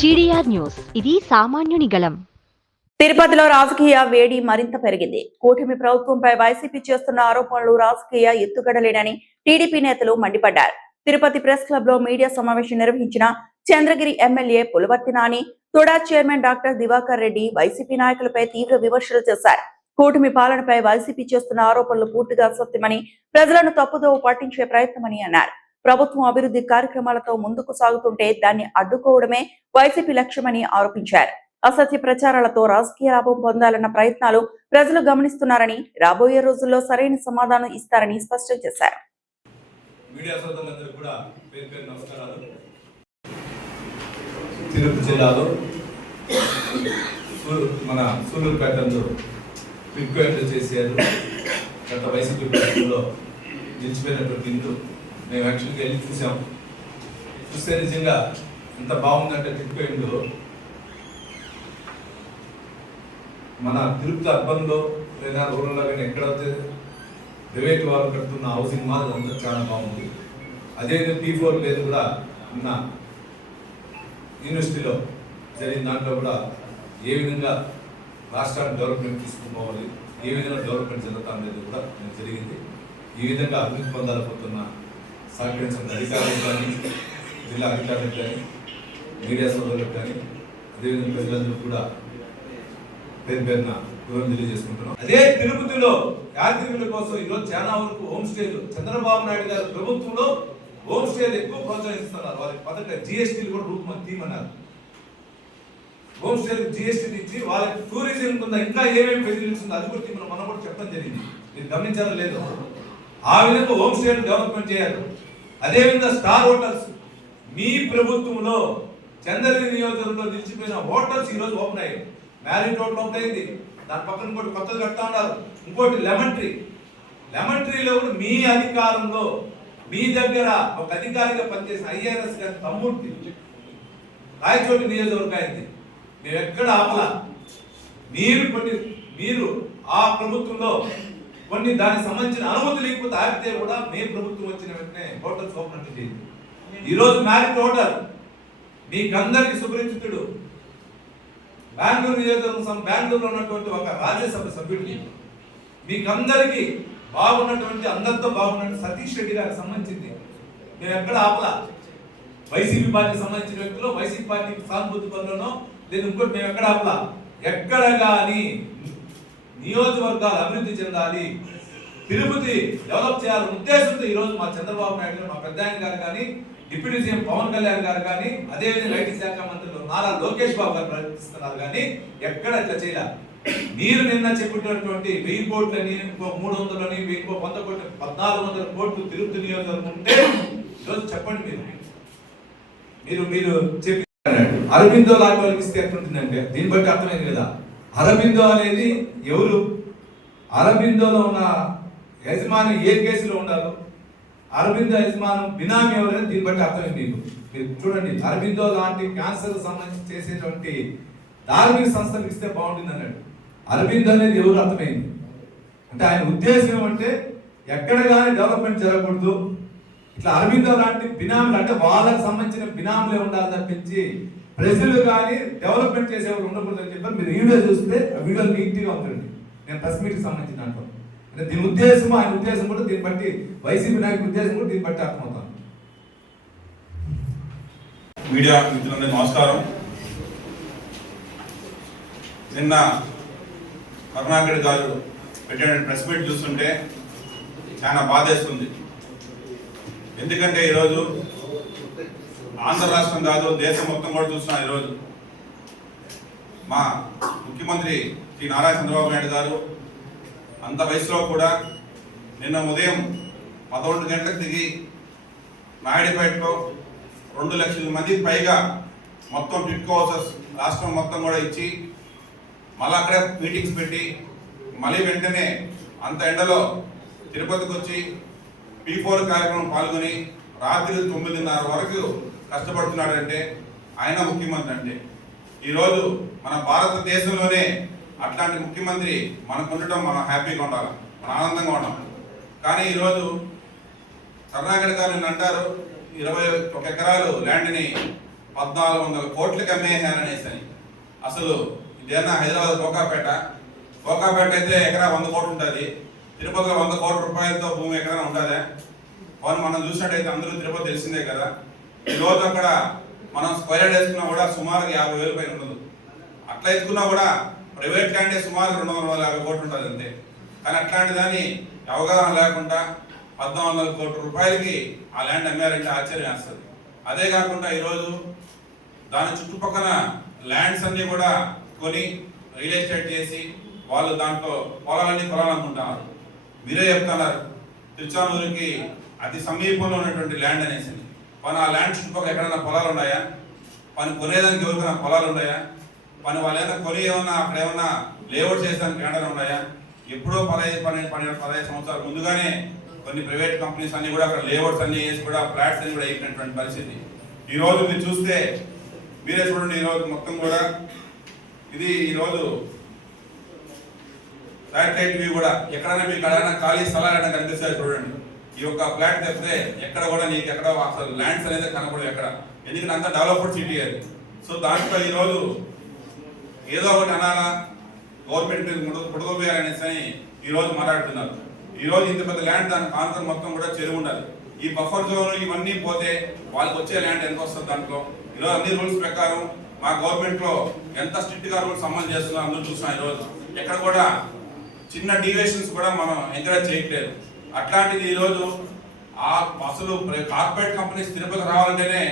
GDR news, ఇది సామాన్యుని గళం. తిరుపతిలో రాజకీయ వేడి మరింత పెరిగింది. కూటమి ప్రభుత్వంపై వైసీపీ చేస్తున్న ఆరోపణలు రాజకీయ ఎత్తుగడలేనని టీడీపీ నేతలు మండిపడ్డారు. తిరుపతి ప్రెస్ క్లబ్ లో మీడియా సమావేశం నిర్వహించిన Chandragiri MLA Pulivarthi Nani, TUDA chairman doctor Divakar Reddy YCP నాయకులపై తీవ్ర విమర్శలు చేశారు. కూటమి పాలనపై వైసీపీ చేస్తున్న ఆరోపణలు పూర్తిగా అసత్యమని, ప్రజలను తప్పుదోవ పట్టించే ప్రయత్నమని అన్నారు. ప్రభుత్వం అభివృద్ధి కార్యక్రమాలతో ముందుకు సాగుతుంటే దాన్ని అడ్డుకోవడమే వైసీపీ లక్ష్యమని ఆరోపించారు. అసత్య ప్రచారాలతో రాజకీయ లాభం పొందాలన్న ప్రయత్నాలు ప్రజలు గమనిస్తున్నారని, రాబోయే రోజుల్లో సరైన సమాధానం ఇస్తారని స్పష్టం చేశారు. తిరుపతి జిల్లాలో మన సూలూరుపేటలో రిక్వైర్లు చేశారు. గత వైసీపీ ప్రభుత్వంలో నిలిచిపోయినటువంటి ఇందు మేము యాక్చువల్గా వెళ్ళి చూసాం. చూస్తే నిజంగా ఎంత బాగుందంటే రిక్వైర్లో మన తిరుపతి అర్బన్లో లేదా రూరల్లో కానీ ఎక్కడైతే ప్రైవేట్ వాళ్ళు కడుతున్న హౌసింగ్ మాల్ అంతా చాలా బాగుంది. అదే P4 లేదు కూడా ఉన్న యూనివర్సిటీలో జరిగిన దాంట్లో కూడా ఏ విధంగా రాష్ట్రాన్ని డెవలప్మెంట్ తీసుకుపోవాలి, ఏ విధంగా డెవలప్మెంట్ జరుగుతా అనేది కూడా జరిగింది. ఈ విధంగా అభివృద్ధి పొందాలనుకుంటున్న సహకరించిన అధికారులకు కానీ, జిల్లా అధికారులకు కానీ, మీడియా సోదరులకు కానీ, అదేవిధంగా ప్రజలందరూ కూడా పేరు పేరున వివరణ తెలియజేసుకుంటున్నాం. అదే తిరుపతిలో యాత్రికుల కోసం ఈరోజు చాలా వరకు హోమ్ స్టేలు చంద్రబాబు నాయుడు గారి ప్రభుత్వంలో హోమ్ స్టేలు ఎక్కువ ప్రోత్సహిస్తున్నారు. వారికి పథకం GSTలు కూడా రూపం తీయమన్నారు. హోమ్ స్టే GST ఇచ్చి వాళ్ళకి టూరిజం కింద ఇంకా ఏమేమి ఫెసిలిటీస్ ఉందో అది కూడా మనం కూడా చెప్పడం జరిగింది. మీరు గమనించారో లేదు. ఆ విధంగా హోమ్ స్టేలు డెవలప్మెంట్ చేయాలి. అదేవిధంగా స్టార్ హోటల్స్ మీ ప్రభుత్వంలో చంద్రగిరి నియోజకవర్గంలో నిలిచిపోయిన హోటల్స్ ఈరోజు ఓపెన్ అయ్యాయి. మ్యారిట్ హోటల్ ఓపెన్ అయింది. దాని పక్కన ఇంకోటి కొత్తది కడతా ఉన్నారు. ఇంకోటి లెమన్ ట్రీలో కూడా మీ అధికారంలో మీ దగ్గర ఒక అధికారిగా పనిచేసిన IRS గారి తమ్ముడికి రాయచోటి నియోజకవర్గం అయింది. మేము ఎక్కడ ఆపలా. మీరు ఆ ప్రభుత్వంలో కొన్ని దానికి సంబంధించిన అనుమతి లేకపోతే ఆపితే కూడా మీ ప్రభుత్వం వచ్చిన వెంటనే హోటల్స్ ఓపెన్ అంటే ఈరోజు మ్యారిట్ హోటల్ మీకందరికి సుపరిచితుడు. బెంగళూరు నియోజకవర్గం బెంగళూరులో ఉన్నటువంటి ఒక రాజ్యసభ సభ్యుడికి మీకందరికి బాగున్నటువంటి అందరితో బాగున్నట్టు సతీష్ రెడ్డి గారికి సంబంధించింది. మేము ఎక్కడ ఆపలా. వైసీపీ పార్టీకి సంబంధించిన వ్యక్తులు వైసీపీ పార్టీకి సానుభూతి పనులను లేదు ఇంకోటి మేము ఎక్కడ ఆపలా. ఎక్కడ కానీ నియోజకవర్గాలు అభివృద్ధి చెందాలి, తిరుపతి డెవలప్ చేయాలనే ఉద్దేశంతో ఈరోజు మా చంద్రబాబు నాయుడు గారు, మా పెద్దాయన గారు కానీ, డిప్యూటీ సీఎం పవన్ కళ్యాణ్ గారు కానీ, అదేవిధంగా ఐటీ శాఖ మంత్రులు నారా లోకేష్ బాబు గారు ప్రయత్నిస్తున్నారు. కానీ ఎక్కడ ఇట్లా చేయాలి. మీరు నిన్న చెప్పినటువంటి 1000 కోట్లని, ఇంకో 300 ఇంకో 100 కోట్లు, 1400 కోట్లు తిరుపతి నియోజకవర్గం ఉంటే ఈరోజు చెప్పండి. మీరు చెప్పి అరబిందో లాంటి వాళ్ళకి ఇస్తే ఎట్లుంటుందంటే దీన్ని బట్టి అర్థమైంది కదా. అరబిందో అనేది ఎవరు, అరబిందోలో ఉన్న యజమాని ఏ కేసులో ఉండాలో, అరబిందో యజమానం బినామీ ఎవరైనా దీన్ని బట్టి అర్థమైంది. మీరు చూడండి, అరబిందో లాంటి క్యాన్సర్ సంబంధించి చేసేటువంటి ధార్మిక సంస్థలకు ఇస్తే బాగుంటుంది అన్నాడు. అరబిందో అనేది ఎవరు అర్థమైంది. అంటే ఆయన ఉద్దేశం ఏమంటే ఎక్కడ కానీ డెవలప్మెంట్ జరగకూడదు, ఇట్లా అరబిందో లాంటి బినాములు అంటే వాళ్ళకి సంబంధించిన బినాములే ఉండాలి తప్పించి ప్రజలు కానీ డెవలప్మెంట్ చేసేవాళ్ళు ఉండకూడదు అని చెప్పి మీరు వీడియో చూస్తే ఆ వీడియో నీట్గా ఉంటుంది. నేను ప్రెస్ మీట్కి సంబంధించిన దాంట్లో అంటే దీని ఉద్దేశం, ఆయన ఉద్దేశం కూడా దీన్ని బట్టి, వైసీపీ నాయకుల ఉద్దేశం కూడా దీన్ని బట్టి అర్థమవుతాను. మీడియా మిత్రులందరికీ నమస్కారం. నిన్న కరుణాకర్ గారు పెట్టిన ప్రెస్ మీట్ చూస్తుంటే చాలా బాధేస్తుంది. ఎందుకంటే ఈరోజు ఆంధ్ర రాష్ట్రం కాదు, దేశం మొత్తం కూడా చూస్తున్నాం. ఈరోజు మా ముఖ్యమంత్రి శ్రీ నారా చంద్రబాబు నాయుడు గారు అంత వయసులో కూడా నిన్న ఉదయం 11 గంటలకు దిగి నాయుడుపేటలో 2 లక్షల మందికి పైగా మొత్తం టిట్కో హౌసెస్ రాష్ట్రం మొత్తం కూడా ఇచ్చి మళ్ళీ అక్కడే మీటింగ్స్ పెట్టి మళ్ళీ వెంటనే అంత ఎండలో తిరుపతికి వచ్చి P4 కార్యక్రమం పాల్గొని రాత్రి 9:30 వరకు కష్టపడుతున్నాడంటే ఆయన ముఖ్యమంత్రి. అంటే ఈరోజు మన భారతదేశంలోనే అట్లాంటి ముఖ్యమంత్రి మనకు ఉండటం మనం హ్యాపీగా ఉండాలి, మన ఆనందంగా ఉండాలి. కానీ ఈరోజు కరుణాకర్ గారు అంటారు 21 ఎకరాలు ల్యాండ్ని 1400 కోట్లకి అమ్మేశారనేసి. అసలు ఇదేనా హైదరాబాద్ కోకాపేట అయితే ఎకరా 100 కోట్లు ఉంటుంది. తిరుపతిలో 100 కోట్ల రూపాయలతో భూమి ఎకరా ఉంటుందా? వాళ్ళు మనం చూసినట్టయితే అందరూ తిరుపతి తెలిసిందే కదా. ఈరోజు అక్కడ మనం స్క్వేర్ యార్డ్ వేసుకున్నా కూడా సుమారుగా 50,000 పైన ఉండదు. అట్లా ఎత్తుకున్నా కూడా ప్రైవేట్ ల్యాండే సుమారు 250 కోట్లు ఉంటుంది అంతే. కానీ అట్లాంటి దాన్ని అవగాహన లేకుండా 1400 కోట్ల రూపాయలకి ఆ ల్యాండ్ అమ్మారంటే ఆశ్చర్యం వేస్తుంది. అదే కాకుండా ఈరోజు దాని చుట్టుపక్కల ల్యాండ్స్ అన్ని కూడా కొని రియల్ ఎస్టేట్ చేసి వాళ్ళు దాంట్లో పొలాలన్నీ కొనాలనుకుంటున్నారు. మీరే చెప్తున్నారు తిరుచానూరుకి అతి సమీపంలో ఉన్నటువంటి ల్యాండ్ అనేసి. పని ఆ ల్యాండ్ చుట్టుపక్కల ఎక్కడైనా పొలాలు ఉన్నాయా? పని కొనేదానికి ఎవరికైనా పొలాలు ఉన్నాయా? పని వాళ్ళు ఏమైనా కొని ఏమన్నా అక్కడ ఏమన్నా లేఅవుట్ చేసేదానికి ఏమైనా ఉన్నాయా? ఎప్పుడో 15 సంవత్సరాల ముందుగానే కొన్ని ప్రైవేట్ కంపెనీస్ అన్ని కూడా అక్కడ లేఅవుట్స్ అన్ని వేసి కూడా ఫ్లాట్స్ అన్ని కూడా అయిపోయినటువంటి పరిస్థితి. ఈ రోజు మీరు చూస్తే మీరే చూడండి, ఈరోజు మొత్తం కూడా ఇది ఈరోజు శాటిలైట్ వ్యూ కూడా ఎక్కడైనా మీకు ఎక్కడైనా ఖాళీ స్థలాలు కనిపిస్తాయి చూడండి. ఈ యొక్క ఫ్లాట్ తెప్పితే ఎక్కడ కూడా నీకు ఎక్కడ అసలు ల్యాండ్స్ అనేది కనపడదు ఎక్కడ, ఎందుకంటే అంత డెవలప్డ్ సిటీ అది. సో దాంట్లో ఈరోజు ఏదో ఒకటి అనాలా, గవర్నమెంట్ పుట్టుకోపోయారనేసి అని ఈరోజు మాట్లాడుతున్నారు. ఈరోజు ఇంత పెద్ద ల్యాండ్ దాని కాంతం మొత్తం కూడా చెరువు ఉండాలి. ఈ బఫర్ జోన్ ఇవన్నీ పోతే వాళ్ళకి వచ్చే ల్యాండ్ ఎంత వస్తుంది దాంట్లో. ఈరోజు అన్ని రూల్స్ ప్రకారం మా గవర్నమెంట్ లో ఎంత స్ట్రిక్ట్ గా రూల్స్ అమలు చేస్తున్నాం అందరూ చూస్తున్నాం. ఈరోజు ఎక్కడ కూడా చిన్న డీవియేషన్స్ కూడా మనం ఎంకరేజ్ చేయట్లేదు. అట్లాంటిది ఈరోజు ఆ అసలు కార్పొరేట్ కంపెనీస్ తిరుపతి రావాలంటేనే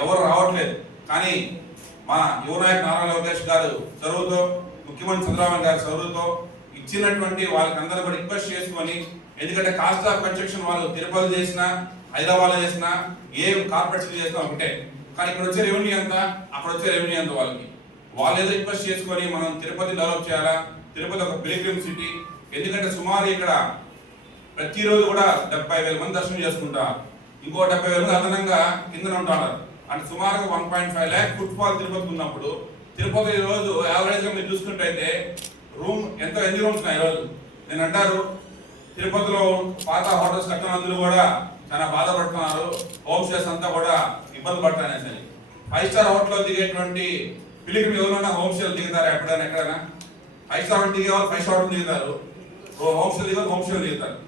ఎవరు రావట్లేదు. కానీ మా యువనాయక్ నారా లోకేష్ గారు చదువుతో, ముఖ్యమంత్రి చంద్రబాబు గారి చదువుతో ఇచ్చినటువంటి వాళ్ళకందరూ కూడా రిక్వెస్ట్ చేసుకొని, ఎందుకంటే కాస్ట్ ఆఫ్ కన్స్ట్రక్షన్ వాళ్ళు తిరుపతి చేసినా హైదరాబాద్ చేసినా ఏ కార్పొరేట్ సిటీ చేసినా ఒకటే. కానీ ఇక్కడ వచ్చే రెవెన్యూ ఎంత, అక్కడ వచ్చే రెవెన్యూ ఎంత వాళ్ళు ఏదో రిక్వెస్ట్ చేసుకొని మనం తిరుపతి డెవలప్ చేయాలా, తిరుపతి ఒక పిలిగ్రిమ్ సిటీ. ఎందుకంటే సుమారు ఇక్కడ ప్రతిరోజు కూడా 70,000 మంది దర్శనం చేసుకుంటారు. ఇంకో 70,000 మంది అదనంగా కిందన ఉంటున్నారు. అంటే సుమారుగా 1.5 lakh ఫుట్ ఫాల్ తిరుపతి ఉన్నప్పుడు తిరుపతి ఈ రోజు యావరేజ్ గా మీరు చూసుకుంటే రూమ్ ఎన్ని రూమ్స్ ఉన్నాయి. ఈరోజు నేను అంటారు తిరుపతిలో పాత హోటల్స్ కట్టినందుకు కూడా చాలా బాధపడుతున్నారు. హోమ్ స్టేస్ అంతా కూడా ఇబ్బంది పడతానేసి. 5 స్టార్ హోటల్లో దిగేటువంటి పిలిగ్రిమ్ ఎవరైనా హోమ్ స్టేలు దిగుతారు ఎప్పుడైనా? ఎక్కడైనా 5 స్టార్ దిగే వాళ్ళు 5 స్టార్ దిగుతారు, హోమ్ స్టే దిగే హోమ్ స్టే దిగుతారు.